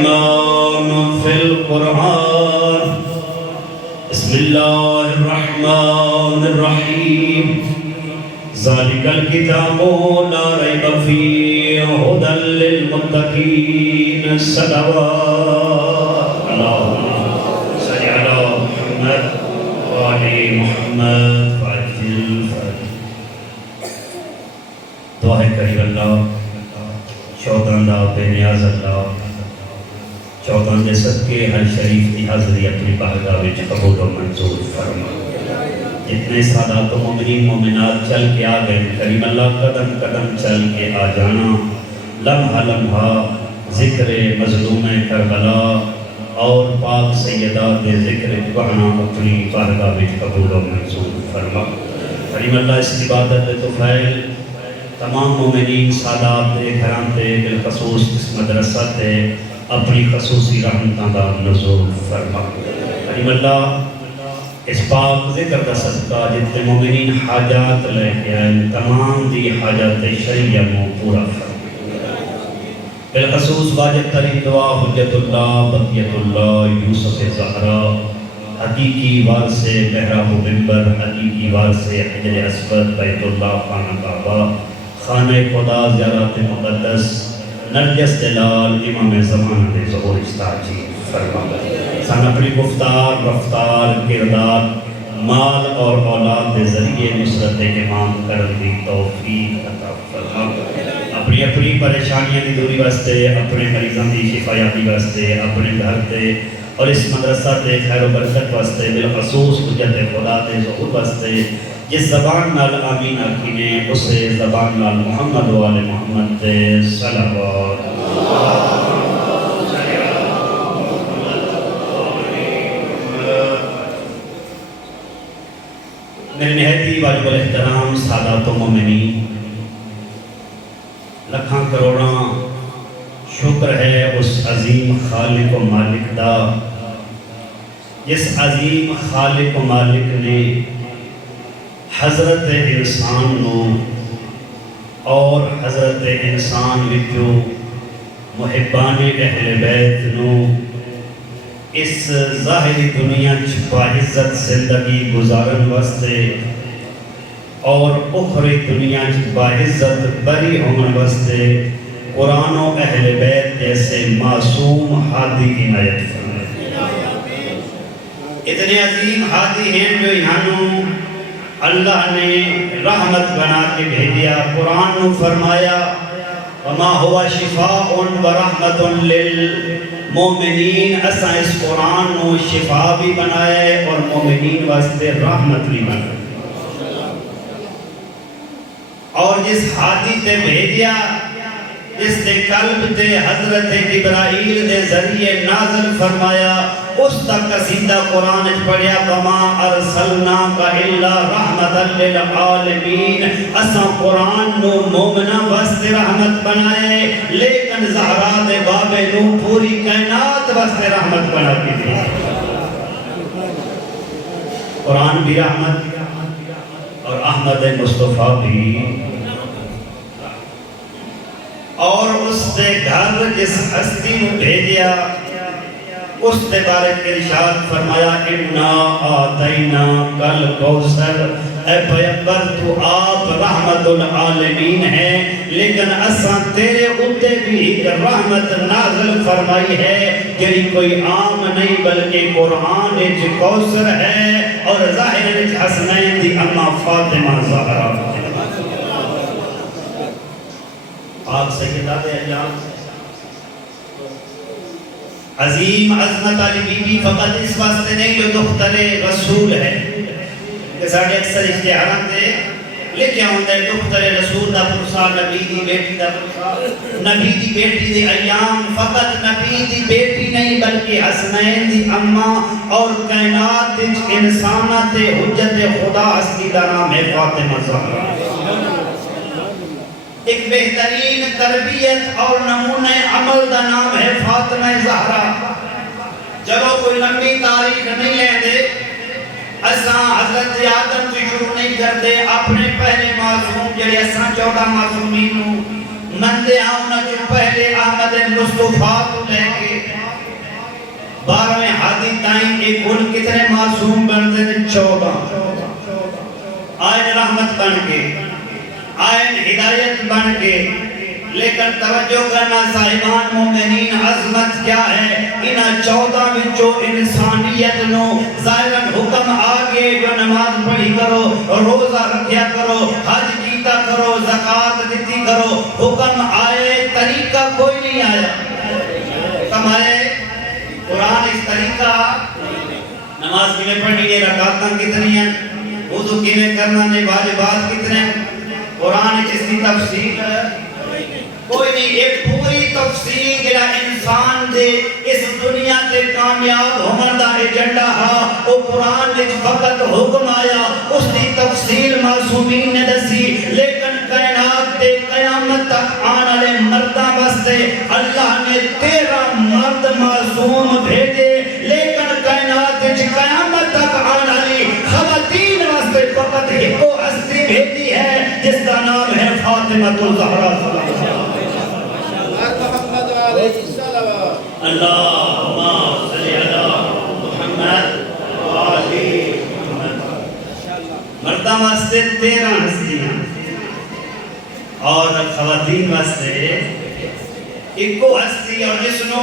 الرحمن في القرآن بسم الله الرحمن الرحيم ذلك الكتاب لا ريب فيه هدى للمتقين صلوات اللهم صل على محمد وآل محمد وعجل فرج دعا کریم اللہ چودھاں دا بے نیاز اللہ چودھاں دے صدقے ہر شریف دی حاضری اپنی بارگاہ وچ قبول و منظور فرما جتنے سادات و مومنین مومنات چل کے آ گئے کریم اللہ قدم قدم چل کے آ جانا لمحہ لمحہ ذکر مظلوم کربلا اور پاک سیدات دے ذکر بہنا اپنی بارگاہ وچ قبول و منظور فرما کریم اللہ اس عبادت توفیل تمام مومنین سادات دے گھران دے بالخصوص اس مدرسہ دے اپنی خصوصی رحمتاں دا نزول فرما کریم اللہ اس پاک ذکر کا صدقہ جتنے مومنین حاجات لے کے آئیں تمام دی حاجات شریعہ مو پورا فرما بالخصوص واجب ترین دعا حجت اللہ بقیت اللہ یوسف زہرا حقیقی وارث محراب و منبر حقیقی وارث حجر اسود بیت اللہ خانہ کعبہ خانہ خدا زیارات مقدس نرجس دلال امام زمان دے ظہور استعجیل فرما سان اپنی گفتار رفتار کردار مال اور اولاد دے ذریعے نصرت امام کرن دی توفیق عطا فرما اپنی اپنی پریشانیاں دی دوری واسطے اپنے مریضاں دی شفایابی واسطے اپنے گھر تے اور اس مدرسہ تے خیر و برکت واسطے بالخصوص حجت خدا دے ظہور واسطے جس زبان نال آمین آکھینے اسے زبان نال محمد و آل محمد دے صلوات میرے نہایتی واجب الاحترام سادات و مومنین لکھاں کروڑاں شکر ہے اس عظیم خالق و مالک دا جس عظیم خالق و مالک نے حضرت انسان نو اور حضرت انسان وچو محبان اہل بیت نو اس ظاہری دنیا باعزت زندگی گزارن واسطے اور اخری دنیا باعزت بری ہونے واسطے قرآن و اہل بیت جیسے معصوم ہادی عنایت فرمائے اتنے عظیم ہادی ہیں جو یہاں اللہ نے رحمت بنا کے بھیجیا قرآن نے فرمایا وما ہوا شفاء و رحمت للمومنین اساں اس قرآن نے شفا بھی بنایا ہے اور مومنین واسطے رحمت بھی بنایا اور جس ہادی تے بھیجیا جس دے قلب تے حضرت جبرائیل دے ذریعے نازل فرمایا اس تک قصیدہ قرآن پڑھیا وما ارسلناک الا رحمت للعالمین اساں قرآن نو مومنہ واسطے رحمت بنائے لیکن زہرا دے بابے نو پوری کائنات واسطے رحمت بنا کے دی قرآن بھی رحمت اور احمد مصطفیٰ بھی اور اس دے گھر جس ہستی نو بھیجیا اس دے بارے ارشاد فرمایا اِنَّا آتَيْنَا کل کوثر اے پیغمبر تو آپ رحمت العالمین ہے لیکن اساں تیرے اتے بھی ایک رحمت نازل فرمائی ہے کہ کوئی عام نہیں بلکہ قرآن جو کوثر ہے اور ظاہر حسنین دی اما فاطمہ زہرا آپ سیدہ دے ایام عظیم عظمت علی بی بی فقط اس واسطے نہیں جو دختر رسول ہے کہ ساڑھے اکثر اشتہارات دے لیکن ہوندہ ہے دختر رسول دا پرسا نبی دی بیٹی دا پرسا نبی دی بیٹی دی ایام فقط نبی دی بیٹی نہیں بلکہ حسنین دی اماں اور کائنات انسانات حجت خدا ہستی دا نام ہے فاطمہ زہرا ایک بہترین تربیت اور نمونہ عمل دا نام ہے فاطمہ زہرا چلو کوئی لمبی تاریخ نہیں لے دے اساں حضرت آدم سے شروع نہیں کرتے اپنے پہلے معصوم جڑے اساں 14 معصومین مندے آؤنا جو پہلے احمد مصطفیٰ کو لے کے 12ویں ہادی تائیں ایک کل کتنے معصوم بنتے ہیں؟ 14 آئین رحمت بن کے، آئین ہدایت بن کے، لیکن توجہ کرنا صاحبان مومنین، عظمت کیا ہے؟ انہا 14 وچوں انسانیت نو ظاہراً حکم آگے جو نماز پڑھی کرو، روزہ رکھیا کرو، حج کیتا کرو، زکاة دیتی کرو، حکم آئے، طریقہ کوئی نہیں آیا۔ حکم آئے، قرآن اس طریقہ، نماز کی میں پڑھنی ہے، رکعتاں کتنی ہیں، وضو کی میں کرنا نے، واجبات کتنے، قرآن اس کی تفصیل کوئی نہیں۔ ایک پوری تفصیل جڑا انسان دے اس دنیا تے کامیاب ہومن دا ایجنڈا ہا، وہ قرآن وچ فقط حکم آیا، اس دی تفصیل معصومین نے دسی، لیکن کائنات دے قیامت تک آنے والے مرداں واسطے اللہ نے 13 مرد معصوم بھیجے، لیکن کائنات وچ قیامت تک آنے والی خواتین واسطے فقط ایک ہستی بھیجی ہے جس کا نام ہے فاطمہ الزہرا صلی اللہ علیہ وسلم۔ اللہم صلی علی محمد وآلہ محمد۔ مردہ واسطے 13 ہستیاں اور خواتین واسطے ایک ہستی، اور جس نو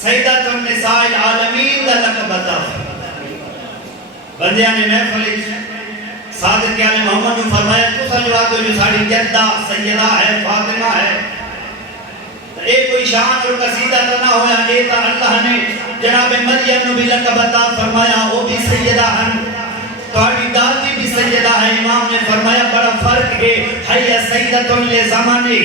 سیدۃ النساء العالمین دا لقب عطا بندیاں نے محفل صادق علیہ محمد نے فرمایا تو سجوا تو جو ساڑی جدہ سیدہ ہے، فاطمہ ہے، ایک کوئی شان اور قصیدہ تو نہ ہویا، ایک اللہ نے جناب مریم نے بھی لقب عطا فرمایا، وہ بھی سیدہ ہیں، تھوڑی دادی بھی سیدہ ہے۔ امام نے فرمایا بڑا فرق ہے، حی سیدۃ لزمانہ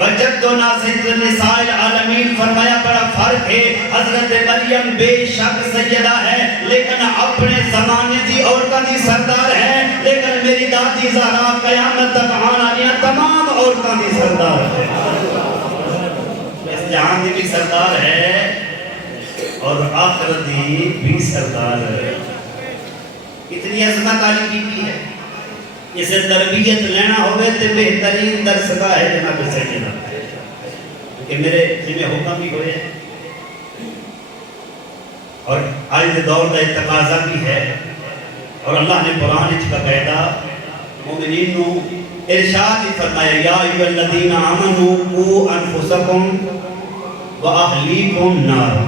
وجدنا سید النساء العالمین، فرمایا بڑا فرق ہے، حضرت مریم بے شک سیدہ ہے لیکن اپنے زمانے دی عورتوں دی سردار ہے، لیکن میری دادی زہرا قیامت تک آنے والی تمام عورتوں دی سردار ہے، اس جہان دی بھی سردار ہے اور آخرت دی بھی سردار ہے۔ اتنی عظمت علی کی ہے، اسے تربیت لینا ہوئے تے بہترین درس کا ہے جناب سیدنا، کہ میرے جنہیں حکم بھی ہوئے اور آج دور کا تقاضا بھی ہے، اور اللہ نے قرآن اس کا قیدہ مومنین نو ارشاد ہی فرمایا، یا ایھا الذین آمنوا قوا انفسکم واہلیکم نارا۔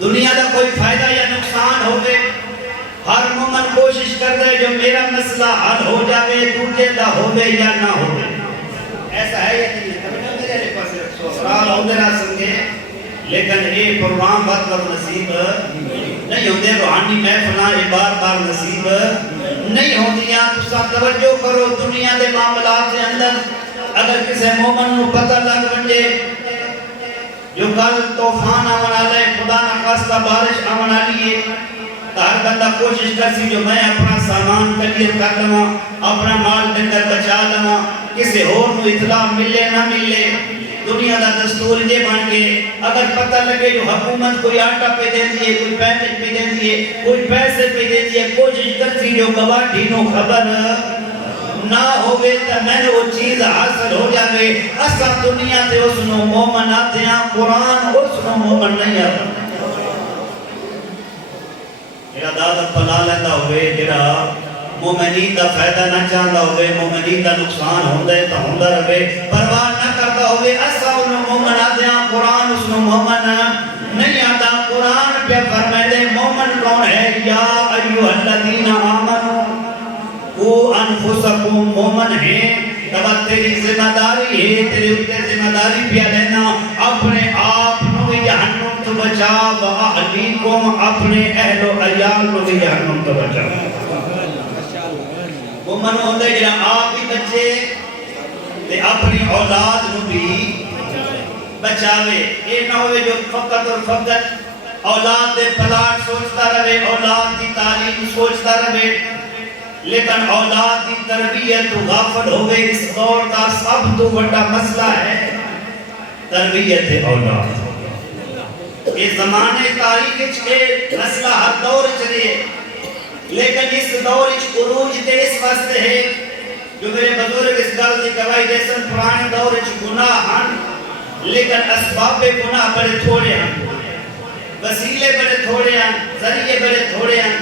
دنیا کا کوئی فائدہ یا نقصان ہوئے، ہر مومن کوشش کر رہے جو میرا مسئلہ حل ہو جاوے، دوسرے دا ہوئے یا نہ ہوئے، ایسا ہے یا نہیں ہے؟ میرے لئے پاس سوال ہوندے نہ سنگے، لیکن یہ پروگرام بات بات نصیب نہیں ہوندے، روحانی محفلیں بار بار نصیب نہیں ہوندیاں۔ تو سب توجہ کرو، دنیا دے معاملات سے اندر اگر کسی مومن کو پتہ لگ بنجے جو کل طوفان آمنا لے، خدا نہ خواستہ بارش آمنا لیے، تو ہر بندہ کوشش کرسی جو میں اپنا سامان کلیئر کر لوں، اپنا مال دندر بچا لوں، کسی اور کو اطلاع ملے نہ ملے، دنیا دا دستور یہ بن گئے۔ اگر پتہ لگے جو حکومت کوئی آٹا پہ دے دیئے، کوئی پیکٹ پہ دے دیئے، کوئی پیسے پہ دے دیئے، کوشش کرسی جو گواہی نو خبر نہ ہوئے تو میں نے وہ چیز حاصل ہو جاوے۔ اسا دنیا تے اس نو مومن آتے ہیں، قرآن اس نو مومن نہیں آتا۔ جڑا دادا پلا لیتا ہوئے، جڑا مومنین دا فائدہ نہ چاہتا ہوئے، مومنین دا نقصان ہوندے تو ہوندہ رہے، پرواہ نہ کرتا ہوئے، اسا انہوں مومن آتے ہیں، قرآن اس نو مومن نہیں آتا۔ قرآن پہ فرمائے دے مومن کون ہے؟ یا ایوہ الذین آمنوا قوا انفسکم، مومن ہیں، تب تیری ذمہ داری ہے، تیرے اتنے ذمہ داری پہ لینا، اپنے آپ نو جہنم تو بچا، وَأَحْلِيكُمْ، اپنے اہل و عیال نو جہنم تو بچا۔ مومن ہوندے جنہاں آپ بھی بچے تے اپنی اولاد نو بھی بچاوے، یہ نہ ہوئے جو فقط اور فقط اولاد دے پلاٹ سوچتا رہے، اولاد دی تعلیم سوچتا رہے، لیکن اولاد دی تربیت غافل ہوئے۔ اس دور کا سب تو بڑا مسئلہ ہے تربیت اولاد۔ اس زمانے تاریخ کے مسئلہ ہر دور چلے، لیکن اس دور عروج تے اس وقت ہے جو میرے بزرگ اس گل دی گواہی دے سن، پرانے دور گناہ ہن لیکن اسباب گناہ بڑے تھوڑے ہیں، وسیلے بڑے تھوڑے ہیں، ذریعے بڑے تھوڑے ہیں.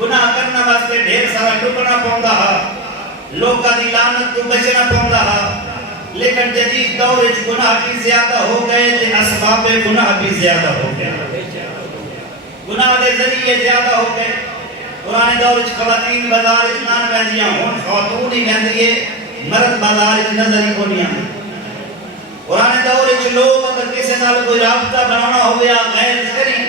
گناہ کرنا واسطے ڈھیر سارا ٹکنا پوندا ہے، لوکاں دی لعنت تو بچنا پوندا ہے. لیکن جدید دور وچ گناہ بھی زیادہ ہو گئے تے اسباب گناہ بھی زیادہ ہو گئے، گناہ دے ذریعے زیادہ ہو گئے. پرانے دور وچ خواتین بازار وچ نہ ویندیاں، ہن خاتون ہی ویندی ہے، مرد بازار وچ نظر ہی کونی آندے. پرانے دور وچ لوگ اگر کسی نال کوئی رابطہ بنانا ہوئے غیر شرعی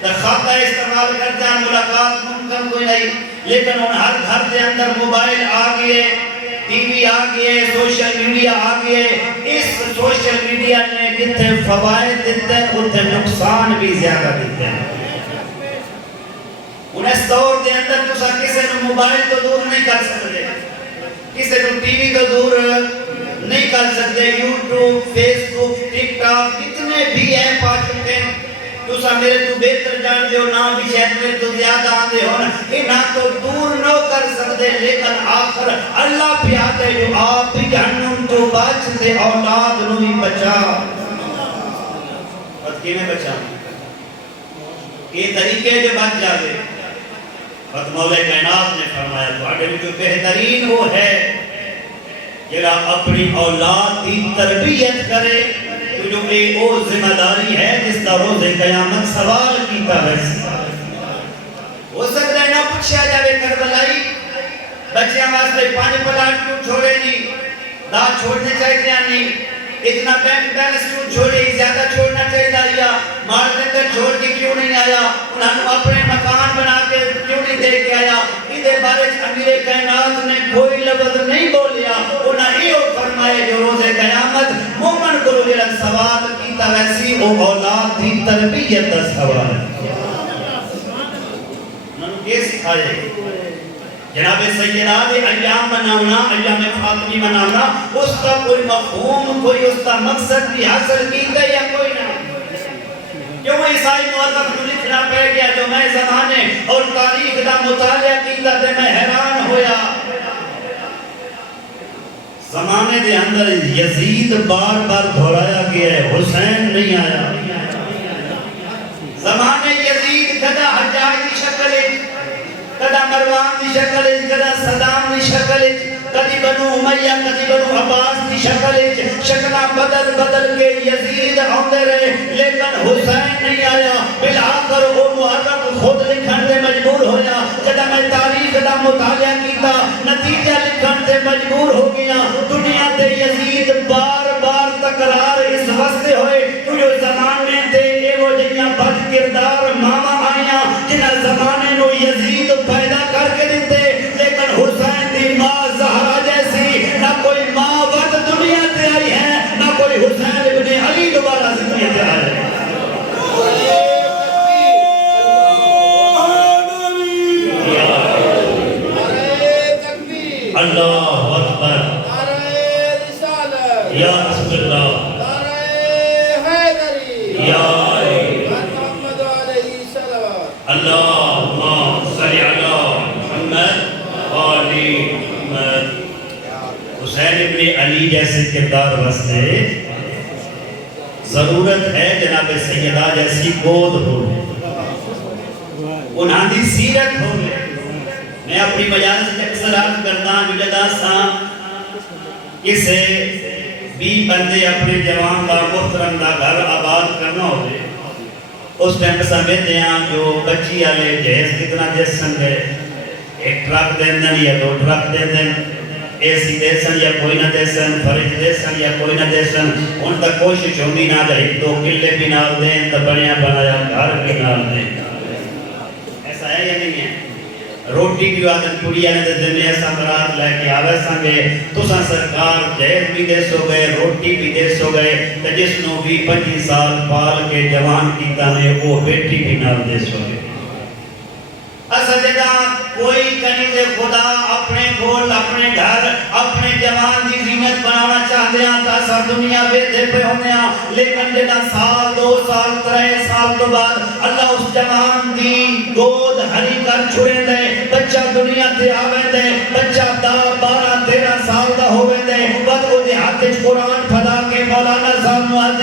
تو خط استعمال کرتے ہیں، ملاقات ممکن کوئی نہیں. لیکن ہن ہر گھر دے اندر موبائل آ گئے، ٹی وی آ گئے، سوشل میڈیا آ گئے. اس سوشل میڈیا نے جتنے فوائد دیتے ہیں اتنے نقصان بھی زیادہ دیتے ہیں. اس دور دے اندر تسا کسی نے موبائل تو دور نہیں کر سکتے، کسی نے ٹی وی تو دور نہیں کر سکتے. یوٹیوب، فیس بک، ٹک ٹاک جتنے بھی ایپ آ چکے ہیں، تسا میرے تو بہتر جان دے ہو، نہ بھی شاید میرے تو زیادہ آن دے ہو، یہ نہ تو دور نہ کر سکتے. لیکن آخر اللہ بھی آتے جو آپ بھی جہنم تو بچ دے اولاد نو بھی بچا. بس کی میں بچا یہ طریقے جو بچ جاوے. بس مولا کائنات نے فرمایا تواڈے وچ بہترین وہ ہے جڑا اپنی اولاد کی تربیت کرے، جو ایک وہ ذمہ داری ہے جس کا روز قیامت سوال کیتا ہے. ہو سکتا ہے نہ پوچھا جاوے کربلائی بچیاں واسطے 5 پلاٹ کیوں چھوڑے نہیں، دا چھوڑنے چاہیے نہیں، اتنا بینک بیلنس کیوں چھوڑے، زیادہ چھوڑنا چاہیے یا مال دن چھوڑ کے کیوں نہیں آیا، انہوں اپنے مکان بنا کے کیوں نہیں دے کے آیا. یہ بارے امیر کائنات نے کوئی لفظ نہیں بولیا. انہوں نے یہ فرمائے جو روز قیامت مومن کو جڑا سوال کیتا ویسی وہ اولاد دی تربیت کا سوال ہے. انہوں نے یہ سکھائے جناب سیدہ دے ایام مناونا، ایام فاطمی مناونا، اس کا کوئی مفہوم، کوئی اس کا مقصد بھی حاصل کیتا یا کوئی نہ. کیوں عیسائی معظم کو لکھنا پہ گیا جو میں زمانے اور تاریخ کا مطالعہ کیتا تے میں حیران ہویا. زمانے دے اندر یزید بار بار دھورایا گیا ہے، حسین نہیں آیا. زمانے یزید کدا حجاج کی شکل ہے، کدا مروان کی شکل ہے، کدا صدام کی شکل ہے، کدی بنو امیہ، کدی بنو عباس کی شکل ہے. شکلہ بدل بدل کے یزید آندے رہے لیکن حسین نہیں آیا. بالآخر وہ محرم خود لکھن دے مجبور ہویا. جدا میں تاریخ دا مطالعہ کیتا نتیجہ لکھن دے مجبور ہو گیا. دنیا تے یزید بار بار تکرار اس واسطے ہوئے جو زمانے تے اے وہ جنیاں بد کردار ماما آئیاں جنہ زمانے نو یزید پیدا کر کے دیتے. لیکن حسین دی ماں زہرا جیسی نہ کوئی ماں ود دنیا تے آئی ہے، نہ کوئی حسین ابن علی دوبارہ زندگی تے آئی ہے. اللہ اکبر، یا رسول اللہ، یا محمد علیہ السلام، اللہم صلی علی محمد علی محمد. حسین ابن علی جیسے کردار واسطے ضرورت ہے جناب سیدہ جیسی گود ہو، انہاں دی سیرت ہو. میں اپنی مجالس میں اکثر عرض کرتا ہوں جدا سا کسے بھی بندے اپنے جوان کا محترم کا گھر آباد کرنا ہوئے اس ٹائم سمجھتے ہیں جو بچی آلے جہیز کتنا دے سن گئے، ایک ٹرک دیں دن یا 2 ٹرک دیں دن، اے سی دے سن یا کوئی نہ دے سن، فرج دے سن یا کوئی نہ دے سن. ان تک کوشش ہوگی نہ جائے 2 کلے بھی نال دیں تو بڑیاں بنایا گھر بھی نال دیں. ایسا ہے یا نہیں ہے؟ روٹی بھی آدم کڑی آنے دے دن ایسا مراد لے کے آوے سنگے تو سن سرکار جہیز بھی دے سو گئے، روٹی بھی دے سو گئے. تو جس نو بھی 25 سال پال کے جوان کی تانے وہ بیٹی بھی نال دے سو گئے. اسجدہ کوئی کنیز خدا اپنے گھول، اپنے گھر، اپنے جوان دی زینت بنانا چاہتے ہیں تا سا دنیا بیٹھے پہ ہونے ہیں. لیکن جدا سال 2 سال 3 سال تو بعد اللہ اس جوان دی گود ہری کر چھوڑے دے، بچہ دنیا تے آوے دے، بچہ 10 12 13 سال دا ہوئے دے. بعد وہ دے ہاتھ قرآن پھدا کے مولانا صاحب نواز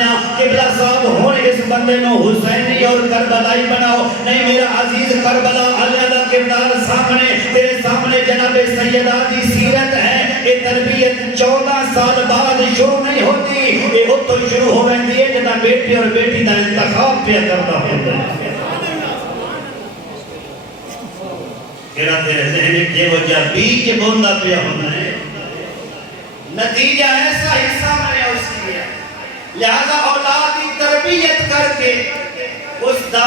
صاحب ہون اس بندے نو حسینی اور کربلائی بناؤ. نہیں میرا عزیز کربلا علیہ دا کردار سامنے تیرے سامنے جناب سیدہ دی سیرت ہے. یہ تربیت 14 سال بعد شروع نہیں ہوتی, یہ تو شروع ہو رہی ہے جنا بیٹی اور بیٹی دا انتخاب پہ کرتا ہوتا ہے. کہنا تیرے ذہن کے وجہ بھی کے بوندا پہ ہونا ہے, نتیجہ ایسا حصہ میں اس کی ہے. لہذا اولاد کی تربیت کر کے اس دا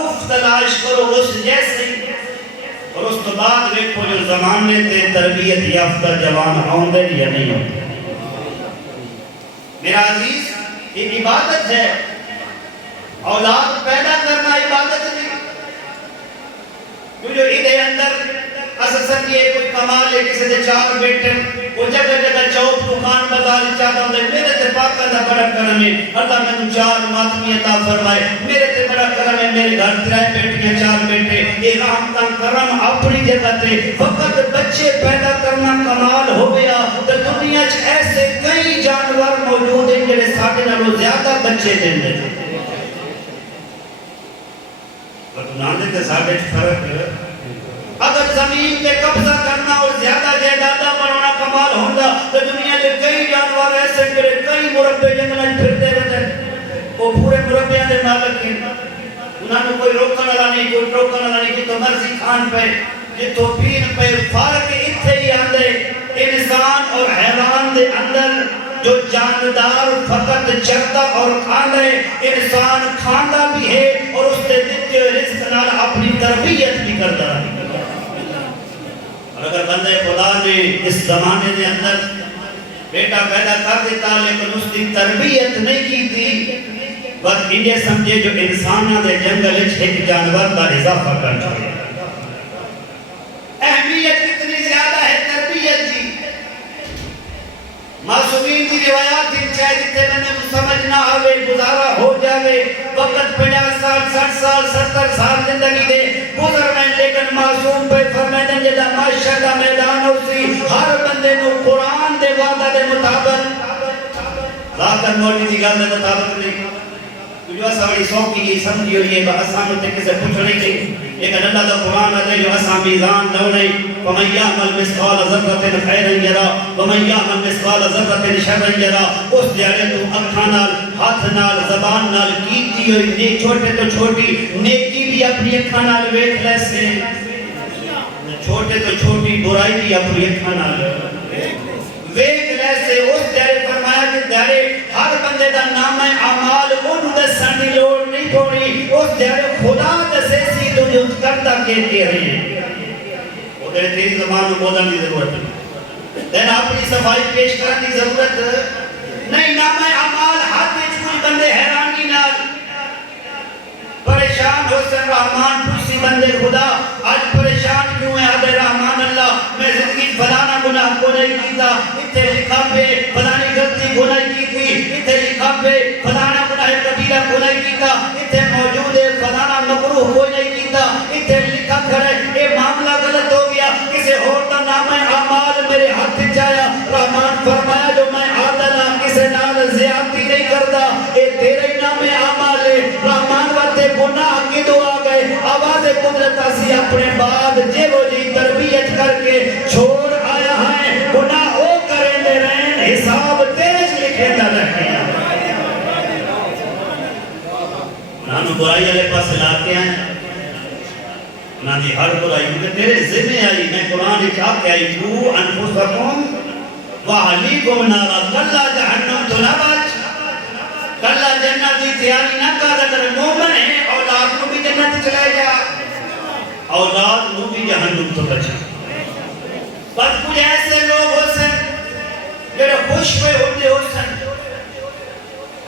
اف تلاش کرو اس جیسے, اور اس تو بعد دیکھو جو زمانے تے تربیت یافتہ جوان آؤندے یا نہیں ہوتے. میرا عزیز یہ عبادت ہے, اولاد پیدا کرنا عبادت نہیں. جو ادھے اندر اساساً یہ کوئی کمال ہے کسی دے 4 بیٹے وہ جگہ جگہ چوک دکان بازار چاہتا ہوں میرے تے پاکہ دا بڑا کرم ہے, اللہ میں تو 4 ماتمی عطا فرمائے. میرے تے بڑا کرم ہے, میرے گھر 3 بیٹیاں 4 بیٹے. یہ رحمتاں کرم اپنی جگہ تے, فقط بچے پیدا کرنا کمال ہو گیا. تو دنیا چ ایسے کئی جانور موجود ہیں جنہیں ساڑھے نالوں زیادہ بچے دیں گے. بتنانے تے ساڑھے فرق ہے. اگر زمین پہ قبضہ کرنا اور زیادہ جائیدادہ بنانا کمال ہوگا تو دنیا کے کئی جانور ایسے کرے, کئی مربع جنگل پھرتے رہتے وہ پورے مربعوں کے مالک ہیں. انہوں نے کوئی روکن والا نہیں, کوئی ٹوکن والا نہیں, جتوں مرضی کھان پہ جتوں پین پہ. فرق اتنے ہی آندے انسان اور حیوان دے اندر جو جاندار فقط چرتا اور کھاندے, انسان کھاندا بھی ہے اور اس نے دیتے رزق نال اپنی تربیت بھی کرتا ہے. اور اگر بندے خدا نے اس زمانے کے اندر بیٹا پیدا کر دیتا لیکن اس کی تربیت نہیں کی تھی, بس انہیں سمجھے جو انسانہ دے جنگل ایک جانور کا اضافہ کر چھوڑے. اہمیت کتنی زیادہ ہے تربیت کی. معصومین کی روایات ہی چاہے جتے میں نے سمجھ نہ آوے, گزارا ہو جاوے, وقت 50 سال 60 سال 70 سال زندگی دے گزر میں, لیکن معصوم پہ فرمائدیں جدا معاشرہ دا میدان اسی ہر بندے نو قرآن دے وعدہ دے مطابق ذاکر مولی دی گل دے مطابق نہیں. جو ایسا بڑی سوکی یہ سمجھی ہوئی ہے کہ اسانو تے کسے پوچھنے کی لیکن اللہ دا قرآن ہے جو اسان میزان نو نہیں. وَمَنْ يَعْمَلْ مِثْقَالَ ذَرَّةٍ خَيْرًا يَرَهُ وَمَنْ يَعْمَلْ مِثْقَالَ ذَرَّةٍ شَرًّا يَرَهُ. اس جڑے تو اکھاں نال ہاتھ نال زبان نال کیتی ہوئی نیک چھوٹے تو چھوٹی نیکی بھی اپنی اکھاں نال ویکھ لے سے, چھوٹے تو چھوٹی برائی بھی اپنی اکھاں نال ویکھ لے سے. اس جڑے فرمایا کہ جڑے ہر بندے دا نام ہے اعمال ان دسن دی لوڑ نہیں پڑی, اس جڑے خدا دسے سی تو جو کرتا کے رہے ہیں وہ تیری زبان میں بولن کی ضرورت ہے, لیکن اپنی صفائی پیش کرنے کی ضرورت نہیں. نام ہے اعمال ہاتھ وچ کوئی بندے حیرانی نال پریشان ہو سن رحمان پوچھی بندے خدا آج پریشان کیوں ہے؟ آدھے رحمان اللہ میں زندگی فلانا گناہ کو نہیں کیتا, اتھے لکھا پہ فلانی غلطی کو نہیں کیتی, اتھے لکھا پہ فلانا گناہ کبیرہ کو نہیں کیتا, اتھے موجود ہے فلانا مکروہ کو نہیں کیتا, اتھے لکھا کھڑے یہ معاملہ غلط ہو گیا, کسے اور کا نام ہے اعمال میرے ہاتھ چایا. رحمان فرمایا جو میں عادل ہاں کسے نال زیادتی نہیں کرتا, اے تیرے نام اعمال ہے. رحمان واتے گناہ کی دعا گئے آواز قدرت اسی اپنے بعد جے وہ جی تربیت کر کے چھوڑ آیا ہے, گناہ او کریں دے رہن حساب تیز لکھے دا رہے ہیں. انہوں نے برائی علیہ پاس لاتے ہیں, انہوں نے ہر برائی کیونکہ تیرے ذمہ آئی, میں قرآن چاہتے آئی تو انفسکم وَعَلِيكُمْ نَارَ کَلَّا جَحَنَّمْ تو نہ بچ, کلہ جنت کی تیاری نہ کر. اگر مومن ہے اولاد کو بھی جنت چلے جا, اولاد کو بھی جہنم تو بچا. بس کچھ ایسے لوگ ہو سن جو خوش پہ ہوتے ہو سن,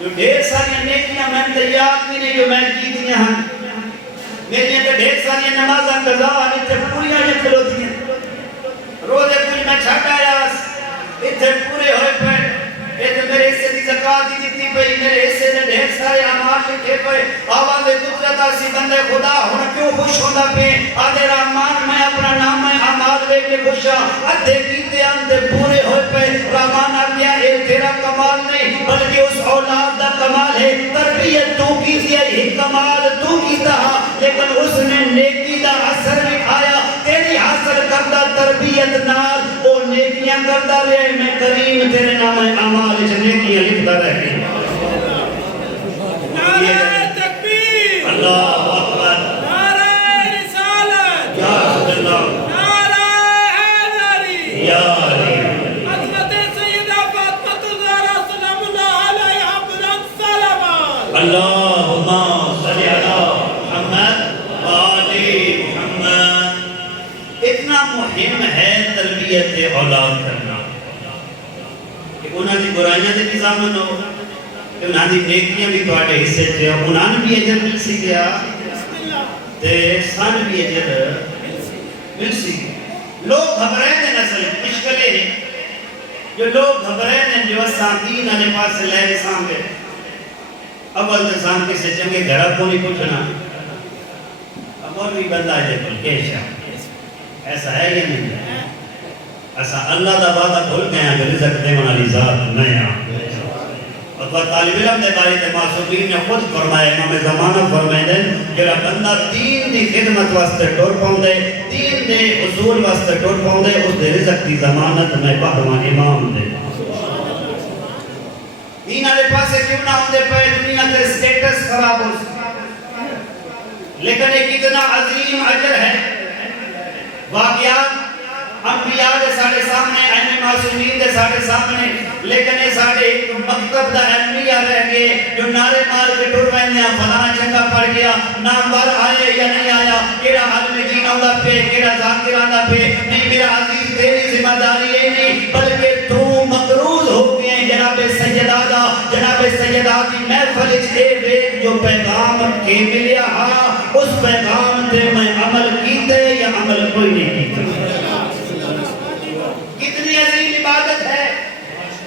جو ڈھیر ساری نیکیاں میں تیار بھی نہیں جو میں کی دیا ہیں, میری تو ڈھیر ساری نمازاں قضا اتنے پوریاں نہیں کھلوتی ہیں, روزے کچھ میں چھٹ آیا اتنے پورے ہوئے پہ, یہ تو میرے حصے دی زکاة دی دیتی پئی, میرے حصے نے ڈھیر سارے اعمال لکھے پئے. آواز قدرت اسی بندے خدا ہن کیوں خوش ہوندا پے, آدھے رحمان میں اپنا نام میں اعمال ویکھ کے خوشا ادھے کیتے آندے پورے ہوئے پہ رحمان آگیا اے تیرا کمال نہیں بلکہ اس اولاد دا کمال ہے تربیت تو کی یہ کمال تو کی تہا لیکن اس نے نیکی دا اثر دکھایا تیری حاصل کردہ تربیت نال او نیکیاں کردہ رہے میں کریم تیرے نام اعمال وچ نیکیاں لکھتا رہے نعرہ تکبیر اللہ اکبر نعرہ رسالت یا رسول اللہ نعرہ حیدری یا علی حضرت سیدہ فاطمہ الزہرا سلام اللہ علیہا بلند سلامات اللہم صلی علی محمد وآل محمد اتنا مہم ہے تربیت اولاد کرنا کہ انہاں دی برائیاں دے بھی ضامن ہو کہ انہاں دی نیکیاں بھی تواڈے حصے چ ہو انہاں نوں بھی اجر مل سی گیا تے سان بھی اجر مل سی لوگ گھبرائے دے نسل مشکلیں ہیں جو لوگ گھبرائے دے جو ساتین آنے پاس سے لے سامنے اول تے سام کسے چنگے گھرہ کو نہیں پوچھنا اب اور بھی بندہ ہے جے کیشا ایسا ہے یا نہیں ہے ایسا اللہ دا وعدہ بھول گیا کہ رزق دے والی ذات نیا اور طالب علم دے بارے تے معصومین نے خود فرمایا امام زمانہ فرمائے دے جڑا بندہ دین دی خدمت واسطے ٹر پاوندے دین دے اصول واسطے ٹر پاوندے اس دے رزق دی ضمانت میں پہلواں امام دے دین والے پاسے کیوں نہ ہوندے پے دنیا تے سٹیٹس خراب ہو لیکن ایک اتنا عظیم اجر ہے واقعات انبیاء دے ساڑے سامنے اہم معصومین دے ساڑے سامنے لیکن یہ ساڑے ایک مکتب دا علمیہ رہ گئے جو نعرے مار کے ٹر رہے ہیں فلانا چنگا پڑھ گیا نامور آئے یا نہیں آیا کیڑا عالم دین آندا پہ کیڑا ذاکر آندا پہ نہیں میرا عزیز تیری ذمہ داری ہے نہیں بلکہ تو مقروض ہو گئے جناب سیدہ دا جناب سیدہ دی محفل اے ویک جو پیغام کے ملیا ہاں اس پیغام تے میں عمل کیتے یا عمل کوئی نہیں کیتے کتنی عظیم عبادت ہے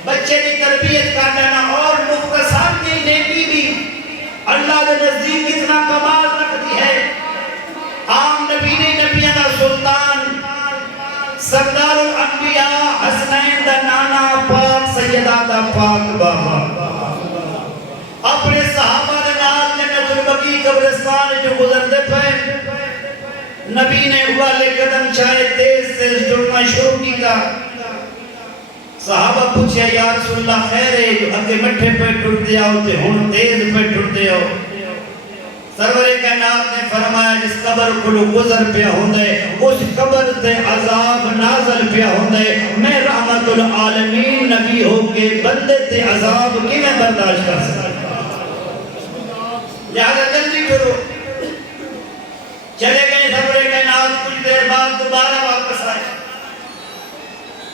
بچے کی تربیت کا دینا اور مختصر کی نیکی بھی اللہ کے نزدیک کتنا کمال رکھتی ہے عام نبی نے نبیوں کا سلطان سردار الانبیاء حسنین دا نانا پاک سیدہ دا پاک بابا اپنے صحابہ دے نال جنت البقیع قبرستان جو گزرتے پے نبی نے والے قدم چاہے تیز سے ٹرنا شروع کیتا صحابہ پوچھے یا رسول اللہ خیر ہے جو اگے مٹھے پہ ٹر دیا ہوتے ہون تیز پہ ٹر دیا ہو سرور کائنات نے فرمایا جس قبر کو گزر پیا ہوندے اس قبر تے عذاب نازل پیا ہوندے میں رحمت العالمین نبی ہو کے بندے تے عذاب کی میں برداشت کر سکتا لہذا جلدی کرو چلے گئے سرور کائنات کچھ دیر بعد دوبارہ واپس آئے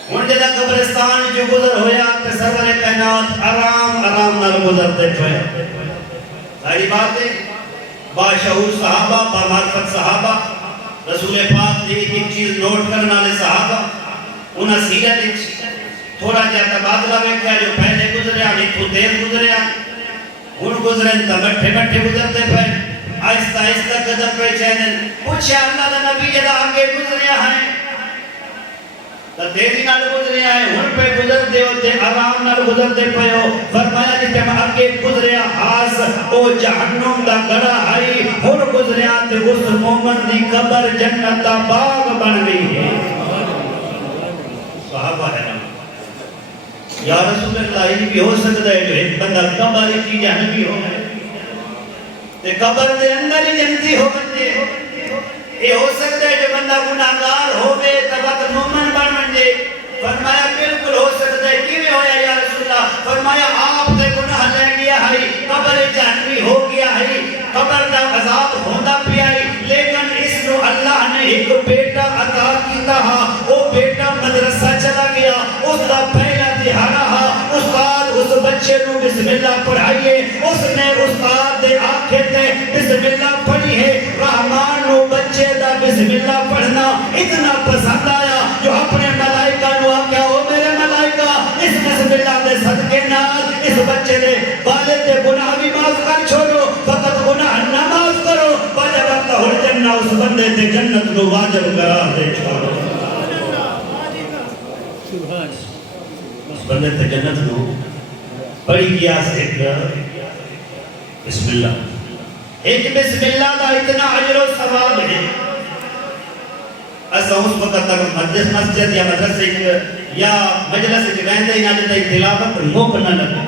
ہن جدا قبرستان جو گزر ہویا تے سرور کائنات آرام آرام نال گزرتے تھے ساری بات ہے باشعور صحابہ بامعرفت صحابہ رسول پاک دی ایک چیز نوٹ کرنے والے صحابہ انہاں سیرت تھوڑا جا تبادلہ ویکھیا جو پہلے گزریا تو دیر گزریا ہن گزرے تے بیٹھے بیٹھے گزرتے پے آہستہ آہستہ قدم پہ چینن پوچھا اللہ دا نبی جدا آگے گزریا ہیں تو تیزی نال گزریا ہیں ہن پہ گزر دے ہوتے آرام نال گزر دے پہ ہو فرمایا جی جب آگے گزریا خاص او جہنم دا گڑا آئی ہن گزریا تے اس مومن دی قبر جنت دا باغ بن گئی ہے صحابہ ہے نا یا رسول اللہ یہ بھی ہو سکتا ہے جو ایک بندہ قبر کی جہنمی ہو تے قبر دے اندر ہی جنتی ہو بندے یہ ہو سکتا ہے جو بندہ گناہگار ہوئے تو وقت مومن بن بندے فرمایا بالکل ہو سکتا ہے کیویں ہویا یا رسول اللہ فرمایا آپ تے گناہ لے گیا ہے قبر جہنمی ہو گیا ہے قبر دا عذاب ہوندا پیا ہے لیکن اس نو اللہ نے ایک بیٹا عطا کیتا ہا وہ بیٹا مدرسہ چلا گیا اس دا پہلا دہاڑا ہا استاد اس بچے نو بسم اللہ پڑھائیے اس نے استاد دے آنکھے تے بسم اللہ پڑھی ہے رحمان نو بچے دا بسم اللہ پڑھنا اتنا پسند آیا جو اپنے ملائکہ نو آکھیا او میرے ملائکہ اس بسم اللہ دے صدقے نال اس بچے دے والد دے گناہ بھی معاف کر چھوڑو فقط گناہ نہ معاف کرو واجب اللہ الجنہ اس بندے تے جنت نو واجب قرار دے چھوڑو بندے تے جنت نو بڑی گیا سے ایک بسم اللہ بسم اللہ دا اتنا عجر و ثواب ہے. ایسا اس وقت تک مسجد یا مدرسے یا مجلس کے گئندے یا جتا تلاوت موک نہ لگا.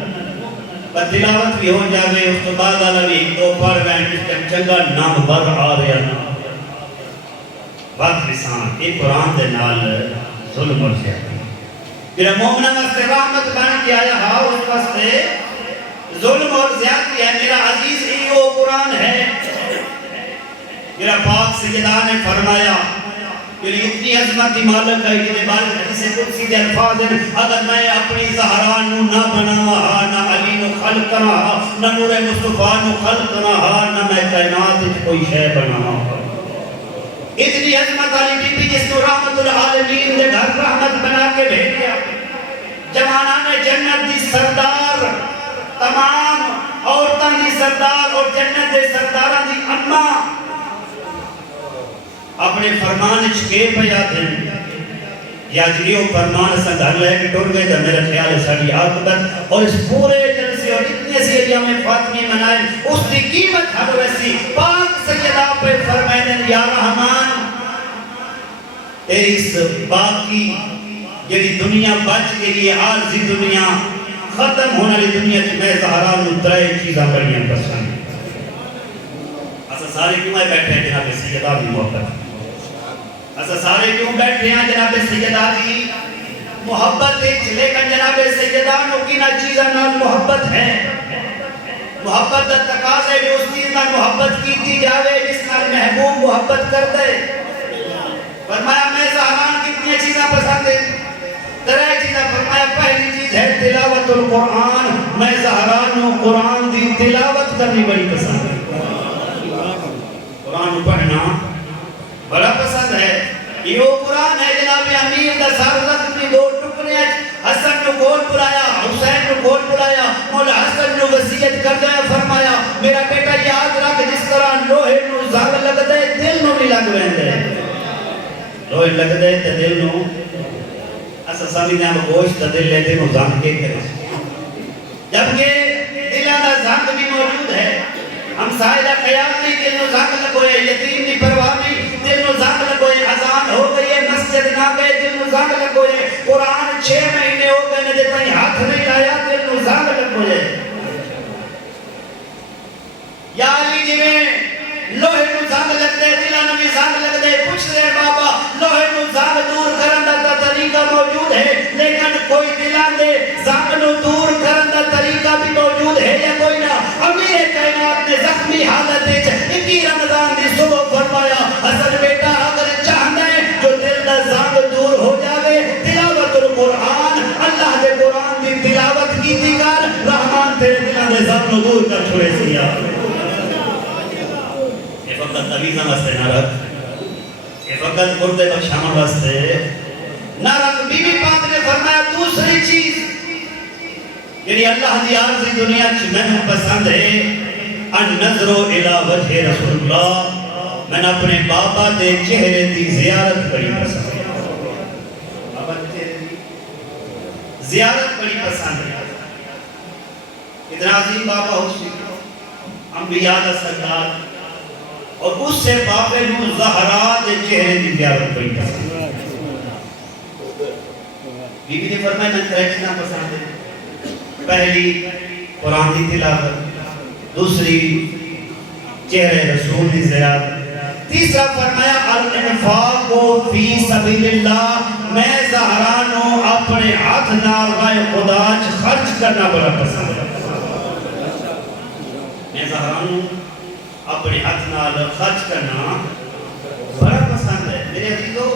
پر تلاوت بھی ہو جاوے اس تو بعد اللہ بھی دو پڑھ گئے جس کے چنگا نام بر آ رہا نا. بات لسان ایک قرآن دے نال ظلم اور زیادہ. میرا مومنہ واسطے رحمت بن کے آیا ہاں اس واسطے ظلم اور زیادتی ہے. میرا عزیز ایو قرآن ہے. میرا پاک سیدہ نے فرمایا کہ اتنی عظمت مالک ہے کہ بارے حدیث قدسی دے الفاظ ہیں اگر میں اپنی زہران نو نہ بناوا نہ علی نو خلق کرا نہ نور مصطفیٰ نو خلق کرا نہ میں کائنات وچ کوئی شے بناوا. اتنی عظمت والی بی بی جس کو رحمت العالمین نے گھر رحمت بنا کے بھیجا. جوانان جنت دی سردار تمام عورتاں دی سردار اور جنت دے سرداراں دی اماں اپنے فرمان چکے پیا دیں یا جیو فرمان سے گھر لے کے ٹر گئے تو میرا خیال ہے ساڑی عاقبت اور اس پورے جلسے اور اتنے سے ایام فاطمی منائے اس کی قیمت ہر ویسی. پاک سیدہ پہ فرمائیں یا رحمان تیری اس باقی جڑی دنیا بچ کے لیے عارضی دنیا ختم ہونے والی دنیا کی میں زہران اترائے چیزاں بڑیاں پسند. ایسا سارے کیوں آئے بیٹھے ہیں جناب سیدہ بھی محبت. ایسا سارے کیوں بیٹھے ہیں جناب سیدہ کی محبت ہے. لیکن جناب سیدہ نو کی نہ چیزاں نال محبت ہے. محبت تقاضے جو اس چیز نال محبت کیتی جاوے جس نال محبوب محبت کر دے. فرمایا میں زہران کتنی چیزاں پسند ہے. ترے چیزاں فرمایا پہلی چیز ہے تلاوت القرآن. میں زہران نو قرآن دی تلاوت کرنی بڑی پسند ہے. قرآن پڑھنا بڑا پسند ہے. یہ قرآن ہے جناب امیر دا سار زخمی دو ٹکڑے حسن نو گول بلایا حسین نو گول بلایا مولا حسن نو وصیت کر دیا فرمایا میرا بیٹا یاد رکھ جس طرح لوہے نو زنگ لگ دے دل نو بھی لگ ویندے. لوہے لگ دے تے دل نو ایسا سامنے ہم گوشت دل لیتے نو زنگ کے کرے جبکہ دلہ دا زنگ بھی موجود ہے. ہم سائدہ خیال نہیں دل نو زنگ لگوئے یتیم نہیں پرواہ نہیں دل نو زنگ لگوئے اذان ہو گئی ہے مسجد نہ گئے دل نو زنگ لگوئے قرآن 6 مہینے ہو گئے نجے تائیں ہاتھ نہیں لایا دل نو زنگ لگوئے. یا علی جی میں لوہے نو زنگ لگ دے دلہ نو بھی زنگ لگ دے پوچھ دے بابا لوہے نو زنگ دور کرن دا طریقہ موجود ہے لیکن کوئی دلہ دے زنگ نو دور کرن دا طریقہ بھی موجود ہے یا کوئی نہ. امیر کائنات نے زخمی حالت ہے 21 رمضان دی صبح فرمایا حسن بیٹا اگر چاہنا ہے جو دل دا زنگ دور ہو جاوے تلاوت القرآن اللہ دے قرآن دی تلاوت کی کر رحمان تیرے دلہ دے زنگ نو دور کر چھوڑے سیا. یہ فقط نبیزہ واسطے نہ رکھ یہ فقط مردے بخشامہ واسطے نہ رکھ. بی بی پاک نے فرمایا دوسری چیز یعنی اللہ دی عارضی دنیا چھ میں پسند ہے ان نظرو الہ وجہ رسول اللہ. میں نے اپنے بابا دے چہرے دی زیارت بڑی پسند ہے. بابا دے چہرے دی زیارت بڑی پسند ہے. اتنا عظیم بابا ہو سی انبیاء دا سردار اور اس سے بابے نو زہرا دے چہرے دی زیارت بڑی پسند ہے. بی بی نے فرمایا میں تریچنا پسند ہے. پہلی قرآن دی تلاوت دوسری چہرے رسول دی زیارت تیسرا فرمایا الانفاق فی سبیل اللہ. میں زہرانو اپنے ہاتھ نال راہ خدا چ خرچ کرنا بڑا پسند ہے. میں زہرانو اپنے ہاتھ نال خرچ کرنا بڑا پسند ہے. میرے عزیزو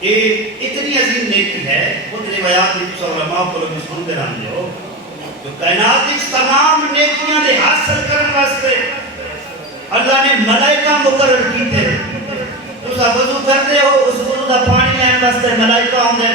یہ اتنی عظیم نیکی ہے خود روایات کی علماء کو لوگ سنتے رہتے ہو جو کائنات اس تمام نیکیاں دے حاصل کرنے واسطے اللہ نے ملائکہ مقرر کی تھے. تسا وضو کرتے ہو اس وضو دا پانی لین واسطے ملائکہ ہوندے.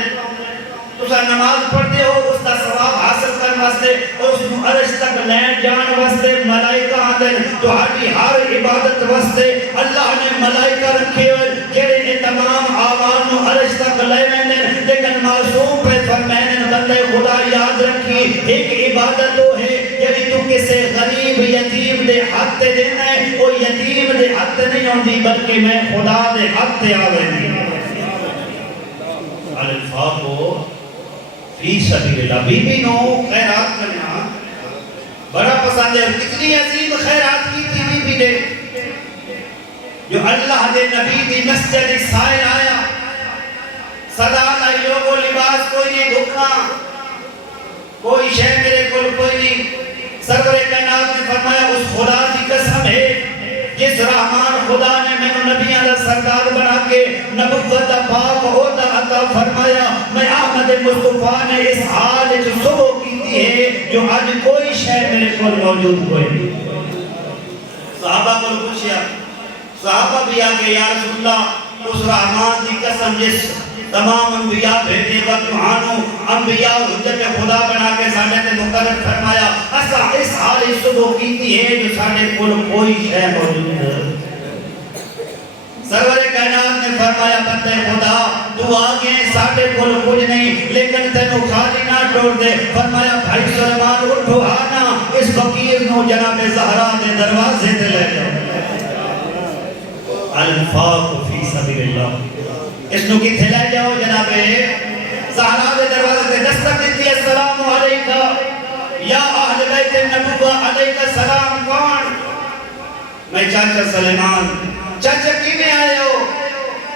تسا نماز پڑھتے ہو اس دا ثواب حاصل کرنے واسطے اور اس کو عرش تک لین جان واسطے ملائکہ ہوندے. تہاڈی ہر عبادت واسطے اللہ نے ملائکہ رکھے ہوئے جڑے یہ تمام اعمال نو عرش تک لے ویندے. لیکن معصوم پہ فرمائے بندے خدا یاد رکھی ایک عبادت وہ ہے جب تو کسے غریب یتیم دے حق تے دینا ہے وہ یتیم دے حق تے نہیں ہوندی بلکہ میں خدا دے حق تے آوے الفاقو فی سبیل اللہ بی بی نو خیرات کرنا بڑا پسند ہے کتنی عظیم خیرات کی تھی بی بی نے جو اللہ دے نبی دی مسجد سائل آیا صدا لائی لوگو لباس کوئی نہیں دکھا کوئی شے میرے کل کوئی نہیں سرور کائنات نے فرمایا اس خدا دی قسم ہے جس رحمان خدا نے میں نبیوں کا سردار بنا کے نبوت پاک ہوتا عطا فرمایا میں احمد مصطفیٰ نے اس حال جو صبح کی تھی ہے جو آج کوئی شے میرے کل موجود ہوئے صحابہ کو پوچھا صحابہ بھی آگے یا رسول اللہ اس رحمان دی قسم جس تمام انبیاء بھیجے وقتوانوں انبیاء اور حجت خدا بنا کے ساڑھے تے مقرر فرمایا اسا اس حال صبح کیتی ہے جو ساڑھے کل کوئی شے موجود ہے سرور کائنات نے فرمایا بندے خدا تو آگے ساڑھے کل کچھ نہیں لیکن تینو خالی نہ ٹوڑ دے فرمایا بھائی سلیمان اٹھو آنا اس فقیر نو جناب زہرا دے دروازے دے لے جاؤ الفاق فی سبیل اللہ اس نو کی تھلے جاؤ جناب زہرا دے دروازے دے دستک دیتی السلام علیکہ یا اہل بیت النبوہ علیکہ السلام کون میں چاچا سلیمان چاچا کی میں آئے ہو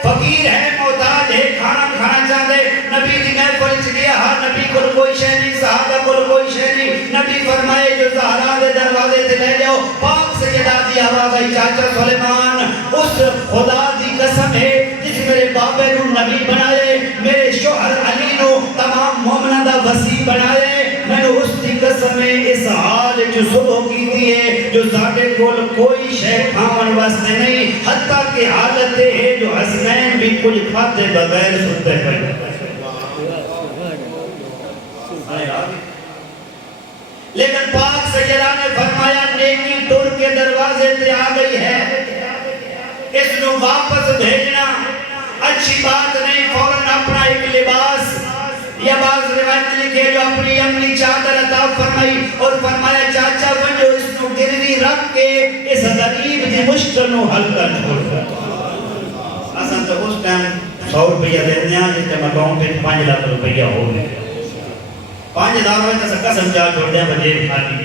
فقیر ہے محتاج ہے کھانا چاہتے نبی دی محفل چ گیا ہاں نبی کو کوئی شے نہیں صحابہ کو کوئی شے نہیں نبی فرمائے جو زہرا دے دروازے تے لے جاؤ پاک سیدہ دی آواز آئی چاچا سلیمان اس خدا دی قسم ہے جس میرے بابے نو نبی بنائے میرے شوہر علی نو تمام مومنہ دا وسیع بنائے میں نے اس دی قسم ہے اس حال جو صبح کی دی ہے جو زاڑے کول کوئی شے کھاون واسطے نہیں حتیٰ کہ حالت ہے جو حسنین بھی کچھ کھاتے بغیر سنتے پڑے لیکن پاک سیدہ نے فرمایا نیکی ٹور کے دروازے تے آ گئی ہے اس نو واپس بھیجنا اچھی بات نہیں فوراً اپنا ایک لباس یا بعض روایت لکھے جو اپنی امنی چادر عطا فرمائی اور فرمایا چاچا بنجو اس نو گروی رکھ کے اس غریب دی مشکل نو حل کر چھوڑ اصلا تو اس ٹائم 100 روپیہ دیتے ہیں جس ٹائم اکاؤنٹ پہ 5 لاکھ روپیہ ہو گئے 5,000 روپے تو قسم چاہ چھوڑ دیں بجے خالی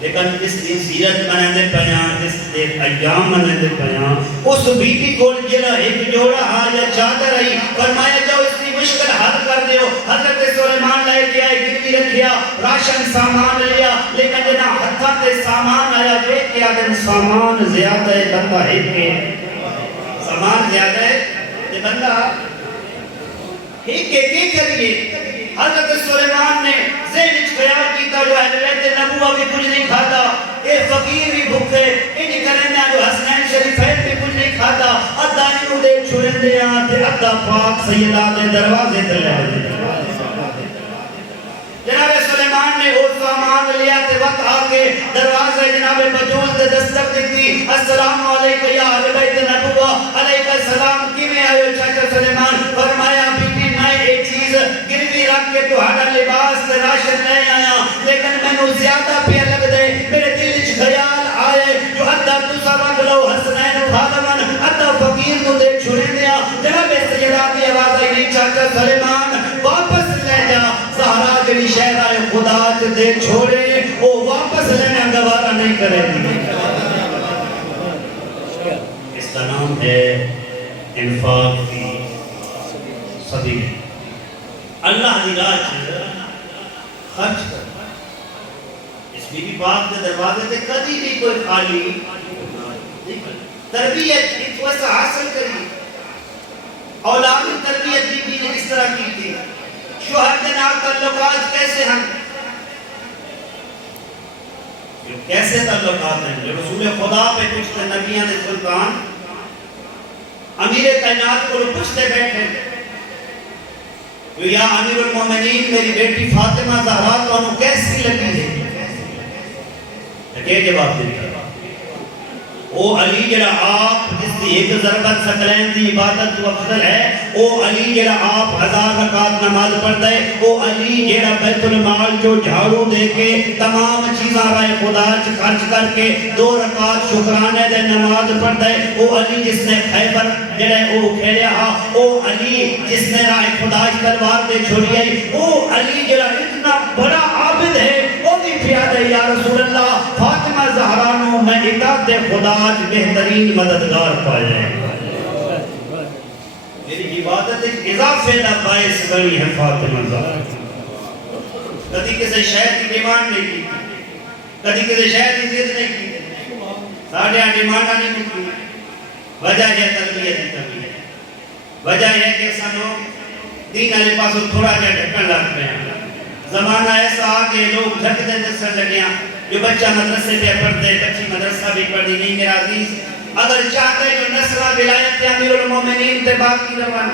لیکن اس دن سیرت منندے پیاں اس دن ایام منندے پیاں اس بیٹی کو جڑا ایک جوڑا یا چادر آئی فرمایا جاؤ اس کی مشکل حل کر دیو حضرت سلیمان لائے گیا گروی رکھیا راشن سامان لیا لیکن جنا ہتھاں تے سامان آیا دیکھ کے آدم سامان زیادہ ہے بندہ ہے کہ سامان زیادہ ہے تے بندہ ایک کی کریے حضرت سلیمان نے ذہن خیال کیتا جو اہل بیت نبوہ بھی کچھ نہیں کھاتا اے فقیر بھی بھوکے انہی کرنا جو حسنین شریفین بھی کچھ نہیں کھاتا ادھا انہوں دے چھوڑن دے آتے ادھا پاک سیدہ دے دروازے تے لے جناب سلیمان نے وہ سامان لیا تے وقت آکے دروازے جناب بطول تے دستک دیتی السلام علیکہ یا اہل بیت نبوہ علیکہ السلام کی میں آئے چاچا سلیمان فرمایا بی بی میں ایک چیز گروی رکھ کے تو ہڑا لباس تے راشن نہیں آیا لیکن میں نو زیادہ پہ لگ دے میرے دل اچھ خیال آئے جو ادھا تُسا رکھ لو حسنین خالمن ادھا فقیر کو دے چھوڑے دیا جناب سیدہ کی آواز آئی نہیں چاچا سلیمان واپس لے جا سہارا جنی شہرہ خدا دے چھوڑے وہ واپس لینا گوارا نہیں کرے دی اس کا نام ہے انفاق کی سبیل اللہ دی راہ خرچ کر اس بی بی پاک کے دروازے تے کبھی بھی کوئی خالی تربیت ایک ویسا حاصل کری اولاد تربیت بی بی نے کس طرح کی تھی شوہر کے نام تعلقات کیسے ہیں کیسے تعلقات ہیں جو رسول خدا پہ پوچھتے نبیان سلطان امیر کائنات کو پوچھتے بیٹھے یا امیر المومنین میری بیٹی فاطمہ زہرا تو انہوں کیسی لگی ہے کہ جواب دیتا او علی جڑا آپ جس کی ایک ضربت ثقلین دی عبادت تو افضل ہے، او علی جڑا آپ 1000 رکعت نماز پڑھتا ہے، او علی جڑا بیت المال جو جھاڑو دے کے تمام چیزاں رائے خدا خرچ کر کے 2 رکعت شکرانے دے نماز پڑھتا ہے، او علی جس نے خیبر جڑا او کھیلیا ہا، او علی جس نے رائے خدا تلوار دے چھوڑی ہے، او علی جڑا اتنا بڑا عابد ہے، وہ بھی پیادہ یا رسول اللہ فاطمہ زہرا نو میں اطاعت خدا بہترین مددگار پائے ہیں۔ میری عبادت ایک اضافے دا باعث بنی ہے فاطمہ زہرا۔ کدی کسی شہر کی ڈیمانڈ نہیں کی، کدی کسی شہر کی ضد نہیں کی، ساڑھے ڈیمانڈ نہیں کی۔ وجہ ہے تربیت کی کمی ہے، وجہ ہے کہ سانو دین والے پاسوں تھوڑا جا ڈھکن لگ رہے ہیں۔ زمانہ ایسا آگے لوگ جھک دے دسن لگے ہیں، جو بچہ مدرسے پہ پڑھتے، بچی مدرسہ بھی پڑھ دی نہیں۔ میرا عزیز اگر چاہتے جو نسلہ ولایت امیر المومنین تے باقی رہن،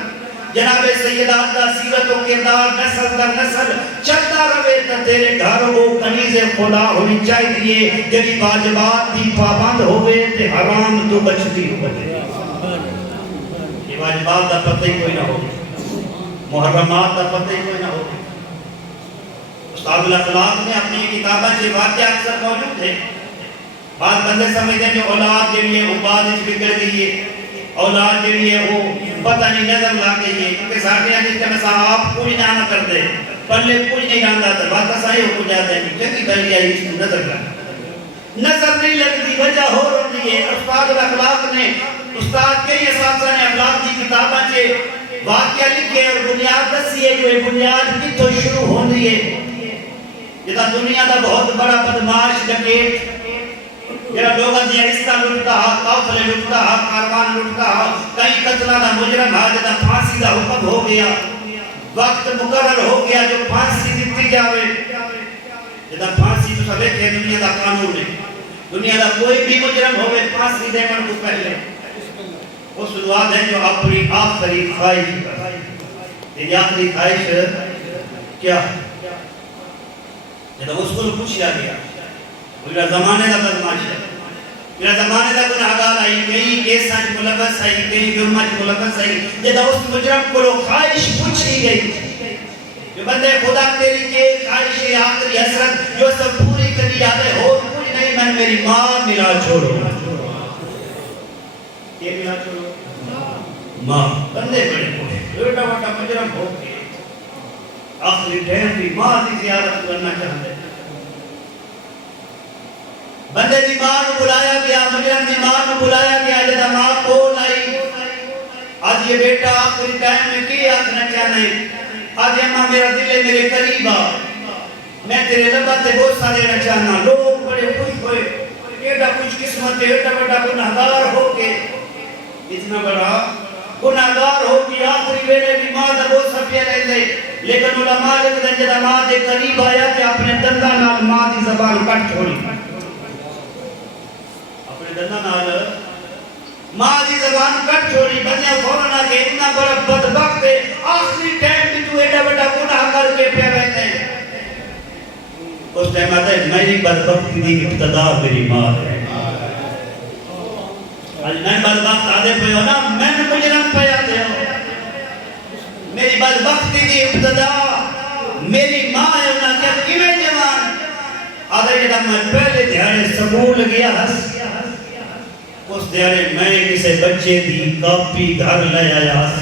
جناب سیدات دا سیرت و کردار نسل در نسل چلتا رہے، تو تیرے گھر وہ کنیز خدا ہونی چاہیے جبھی واجبات دی پابند ہوئے تے حرام تو بچتی ہوئے۔ یہ واجبات دا پتہ ہی کوئی نہ ہو، محرمات دا پتہ ہی کوئی نہ ہو۔ استاد الاخلاق نے اپنی کتابہ کے واقعہ اکثر موجود ہے۔ بعض بندے سمجھتے ہیں جو اولاد جو ہے وہ بعد اس بگڑ گئی ہے، اولاد جو ہے وہ پتہ نہیں نظر لا گئی ہے، کیونکہ ساتھ ہیں جس کے مثلا آپ کوئی نہ کرتے پلے کوئی نہیں رہندا تھا، بات صحیح ہو جاتا ہے چنگی بلی آئی اس کو نظر لگا، نظر نہیں لگتی، وجہ ہو رہی ہے۔ استاد الاخلاق نے، استاد کئی اساتذہ نے اخلاق کی کتابہ کے واقعہ لکھے اور بنیاد دسی ہے، جو یہ بنیاد کتوں شروع ہوندی ہے۔ جدا دنیا دا بہت بڑا بدماش ڈکیٹ جڑا لوگاں دی عزت لٹتا ہا، قافلے لٹتا ہا، کاروان لٹتا ہا، کئی قتلاں دا مجرم ہا، جدا پھانسی دا حکم ہو گیا، وقت مقرر ہو گیا جو پھانسی دتی جاوے۔ جدا پھانسی تو سب ایک دنیا دا قانون ہے، دنیا دا کوئی بھی مجرم ہوئے پھانسی دے من کو پہلے اس وعد ہے جو اپنی آخری خواہش کر۔ یہ آخری خواہش کیا ہے؟ جب اس کو پوچھا گیا، میرا زمانے دا بدماش ہے، میرا زمانے دا گناہگار آئی، کئی کیساں ملوث آئی، کئی جرماں ملوث آئی، جب اس مجرم کو خواہش پوچھی گئی، جو بندے خدا تیری کے خواہش آخری حسرت جو سب پوری کری جاتے ہو کوئی نہیں، میں میری ماں ملا چھوڑو۔ یہ ملا چھوڑو ماں، بندے بڑے ہوئے، لوٹا وٹا مجرم ہو گئے، آخری ٹھہر بھی ماں کی زیارت کرنا چاہتے ہیں۔ بندے دی ماں کو بلایا گیا، مجرم دی ماں کو بلایا گیا، جدا ماں کو لائی، آج یہ بیٹا آخری ٹائم میں کی آخنا چاہنے، آج اماں میرا دل ہے میرے قریب آ، میں تیرے لبا تے بوسہ دینا چاہنا۔ لوگ بڑے خوش ہوئے، ایڈا خوش قسمت ہے، ایڈا بڑا گناہگار ہو کے، اتنا بڑا گناہگار ہو کے آخری ویلے بھی ماں دا بوسہ پہ رہ دے، لیکن علماء لکھ دیں جدا ماں دے قریب آیا کہ اپنے دندہ نال ماں دی زبان کٹ چھوڑی، اپنے دندہ نال ماں دی زبان کٹ چھوڑی۔ بندیاں فوراں کہ اتنا بڑا بدبخت ہے، آخری ٹائم بھی تو ایڈا بڑا گناہ کر کے پہ رہتے ہیں۔ اس ٹائم آتا ہے میری بدبختی دی ابتدا میری ماں ہے۔ آج میں بدبخت آدھے پہ ہو نا، میں مجرم پہ آدھے ہو، میری بدبختی دی ابتدا میری ماں ہے، انہاں کیا کیویں جوان آدھے جب میں پہلے دیہاڑے سکول گیا ہس، اس دیہاڑے میں کسے بچے دی کاپی گھر لے آیا ہس،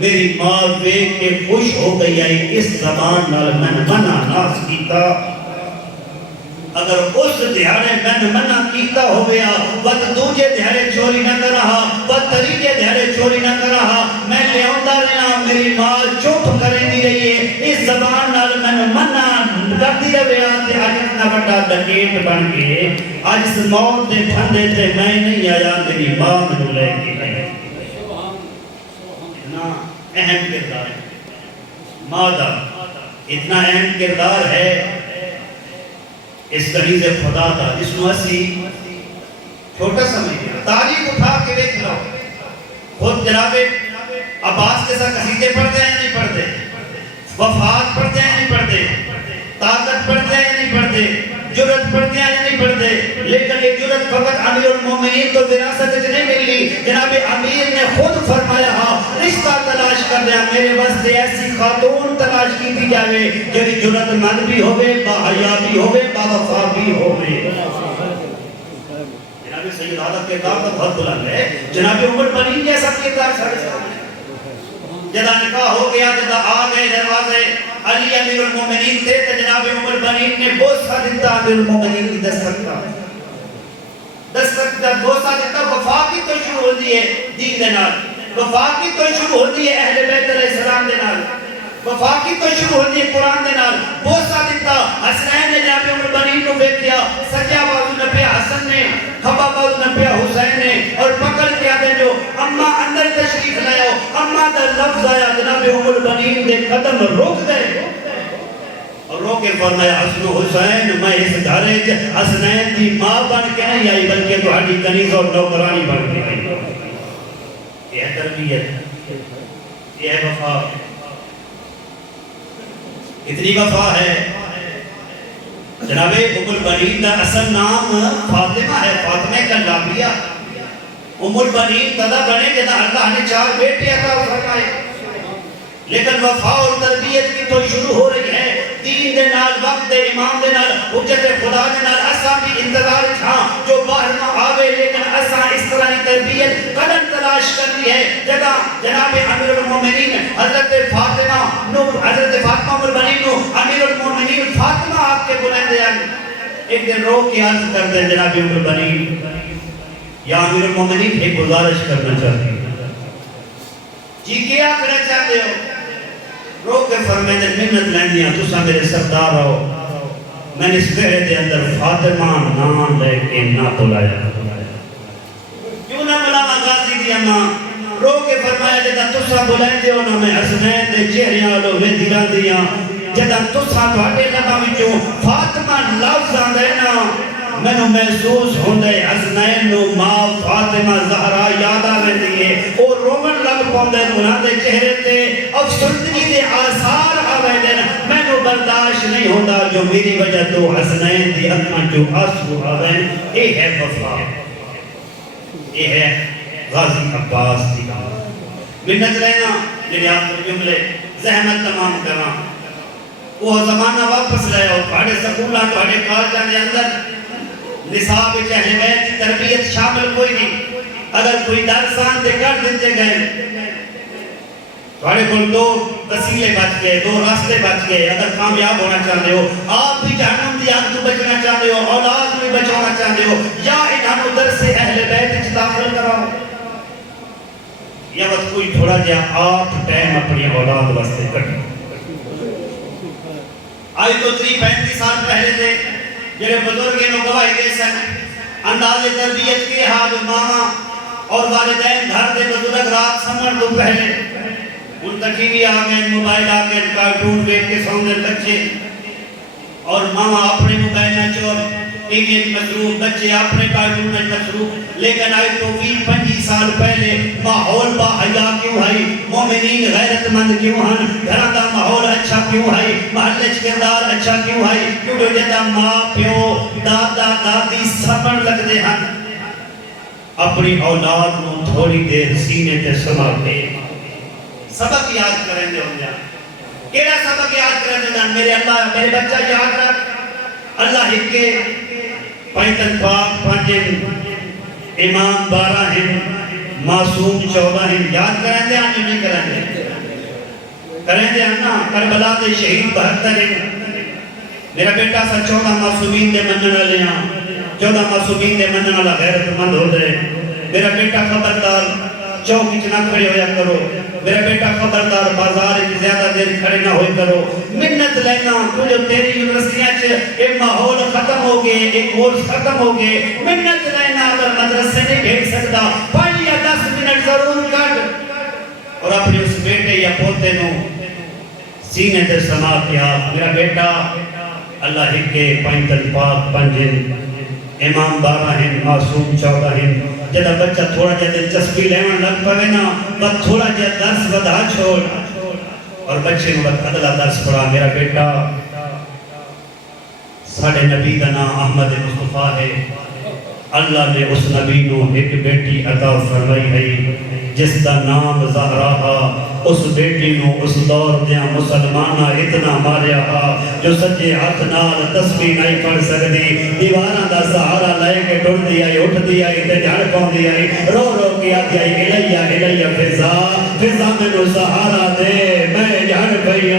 میری ماں دیکھ کے خوش ہو گئی آئی، اس زبان نال میں منع ناس کیتا۔ اگر اس دیہاڑے میں منع کیتا ہو گیا، وقت دوجے دیہاڑے چوری نہ کر رہا، وقت تریجے دیہاڑے چوری نہ کر رہا، میں لے آندا رہا، میری ماں چپ کریں دی رہی ہے، اس زبان نال میں منع کرتی رہے آتے، آج اتنا بڑا ڈکیٹ بن کے، آج اس موت دے پھندے تے میں نہیں آیا، میری ماں میں لے کے گئے۔ اتنا اہم کردار ہے ماں دا، اتنا اہم کردار ہے اس کنیز خدا دا، جس کو اسی چھوٹا سمجھ گیا۔ تاریخ اٹھا کے دیکھ لو، خود جناب عباس کے ساتھ قصیدے پڑھتے ہیں یا نہیں پڑھتے، وفات پڑھتے ہیں یا نہیں پڑھتے، طاقت پڑھتے ہیں یا نہیں پڑھتے، جرت پڑھتے ہیں یا نہیں پڑھتے، لیکن یہ جرت عزت فقط امیر المومنین تو وراثت نہیں ملی، جناب امیر نے خود فرمایا رشتہ تلاش کر رہا میرے واسطے ایسی خاتون تلاش کی جاوے جڑی جرت مند بھی ہوئے، با حیا بھی ہوئے، با وفا بھی ہوئے۔ جناب سید عادت کے کام تو بہت بلند ہے، جناب عمر بنین جیسا کردار سارے سامنے جدا نکاح ہو گیا، جدا آ گئے دروازے علی امیر المومنین تھے تو جناب عمر بنین نے بوسہ دیتا امیر المومنین کی دستک کا بوسہ دیتا۔ وفا کی تو شروع ہوتی ہے دین دے نال، وفا کی تو شروع ہوتی ہے اہل بیت علیہ السلام دے نال، وفا کی تو شروع ہوتی ہے قرآن دے نال۔ بوسہ دیتا حسنین نے جناب عمر بنین کو بیٹھیا، سجا بازو نپیا حسن نے، کھبا بازو نپیا حسین نے، اور پکڑ کے آدھے جو اممہ اندر تشریف لائے ہو، اممہ دا لفظ آیا جناب عمر بنین دے قدم روک دے اور روکے فرمایا حسن و حسین میں اس گھرے حسنین دی ماں بن کے نہیں آئی بلکہ تو ہڈی کنیز اور نوکرانی بن کے آئی۔ یہ ہے تربیت، یہ ہے وفا، اتنی وفا ہے۔ جناب ام البنین کا اصل نام فاطمہ ہے، فاطمہ کا لابیہ۔ ام البنین تدا بنے جدا اللہ نے 4 بیٹے عطا فرمائے، لیکن وفا اور تربیت کی تو شروع ہو رہی ہے دین دے نال، وقت دے امام دے نال، حجت خدا دے نال۔ اساں بھی انتظار تھا جو باہر نہ آوے، لیکن اساں اس طرح کی تربیت قدم تلاش کرنی ہے جدا جناب امیر المومنین حضرت فاطمہ نو، حضرت فاطمہ ام البنین نو امیر المومنین فاطمہ آپ کے بلندے ہیں۔ ایک دن رو کے عرض کر دیں جناب ام البنین یا امیر المومنین ایک گزارش کرنا چاہتی ہوں۔ جی کیا کرنا چاہتے ہو؟ رو کے فرمائے دے منت لیندیاں تسا میرے سردار ہو، میں نے اس بیڑے دے اندر فاطمہ نام لے کے نہ بلایا، کیوں نہ بلاوا غازی دی اماں؟ رو کے فرمایا جدا تسا بلائیں دے ہو نا میں حسنین دے چہریاں لو میں دیران دیاں، جدا تسا تھوڑے لبا وچوں فاطمہ لفظ آندے نا مینوں محسوس ہوندے حسنین نو ماں فاطمہ زہرا یاد آوندی ہے، اور رومن لگ پاندے انہاں دے چہرے تے افسردگی دے آثار آوندے، مینوں برداشت نہیں ہوندا جو میری وجہ تو حسنین دی اکھاں چوں آنسو آویں۔ اے ہے وفا، اے ہے غازی عباس دی منت لینا جڑے آپ جملے زحمت تمام کراں۔ وہ زمانہ واپس لے آؤ، تھوڑے سکولاں تھوڑے کالجاں دے اندر نصاب اہل بیت کی تربیت شامل کوئی نہیں۔ اگر کوئی درسان تے کر دیتے گئے تھوڑے کو 2 وسیلے بچ گئے، 2 راستے بچ گئے۔ اگر کامیاب ہونا چاہتے ہو، آپ بھی جہنم دی آگ تو بچنا چاہتے ہو، اولاد بھی بچانا چاہتے ہو، یا انہوں درس اہل بیت اچھ داخل کراؤ، یا وقت کوئی تھوڑا جا آپ ٹائم اپنی اولاد واسطے کٹو۔ آج تو 35 سال پہلے تھے جنہیں بزرگیں نو گواہی دے سن، انداز تربیت کے حال ماما اور والدین گھر دے بزرگ رات سمجھ تو پہلے ان تک ٹی وی آگئے، موبائل آگئے، کارٹون دیکھ کے سوندے بچے، اور ماما اپنے موبائل نہ چور، ٹی وی مصروف، بچے اپنے کارٹون میں مصروف۔ لیکن آج تو 20-25 سال پہلے ماحول با حیا کیوں ہے، مومنین غیرت مند کیوں ہیں، گھراں دا ماحول اچھا کیوں ہے، محلے چ کردار اچھا کیوں ہے، کیونکہ جدا ماں پیو دادا دادی سمجھ لگتے ہیں اپنی اولاد نو تھوڑی دیر سینے تے سنبھالتے سبق یاد کریں دے ہوں جان۔ کیڑا سبق یاد کریں دے جان؟ میرے اللہ میرے بچہ یاد رکھ، اللہ ہی کے پیتن پاک 5 امام 12 ہیں، معصوم 14 ہیں، یاد کریں دے آنے نہیں کریں دے کریں دے آنا۔ کربلا دے شہید 72 ہیں، میرا بیٹا سا 14 معصومین دے منن والے ہیں، 14 معصومین دے منن والا غیرت مند ہو دے۔ میرا بیٹا خبردار چوک اچ نہ کھڑے ہویا کرو، میرا بیٹا خبردار بازار اچ زیادہ دیر کھڑے نہ ہوئے کرو، منت لینا تو جو تیری یونیورسٹیاں چ ایک ماحول ختم ہو گئے، ایک کورس ختم ہو گئے، منت لینا اگر مدرسے نہیں بھیج سکتا 5 یا 10 منٹ ضرور کٹ، اور اپنے اس بیٹے یا پوتے نو سینے تے سما کیا۔ میرا بیٹا اللہ ہی کے پینتن پاک 5 امام 12 ہیں، معصوم 14 ہیں۔ جدہ بچہ تھوڑا جا دلچسپی لیون لگ پوے نا، بس تھوڑا جا درس ودا چھوڑ اور بچے نو بس اگلا درس پڑھا۔ میرا بیٹا ساڑھے نبی کا نام احمد مصطفیٰ ہے، اللہ نے اس نبی نو ایک بیٹی عطا فرمائی ہے جس کا نام زہرا ہا اس بیٹی نو اس دور دیاں مسلمانہ اتنا ماریا ہا جو سجے ہاتھ نال تسبیح نہیں پڑھ سکتی دیواراں دا سہارا لے کے ٹر دی آئی اٹھ دی آئی تے جھڑ پاؤں دی آئی رو رو کے آتی آئی الیہ الیہ فضا فضا میں نو سہارا دے میں جھڑ پئی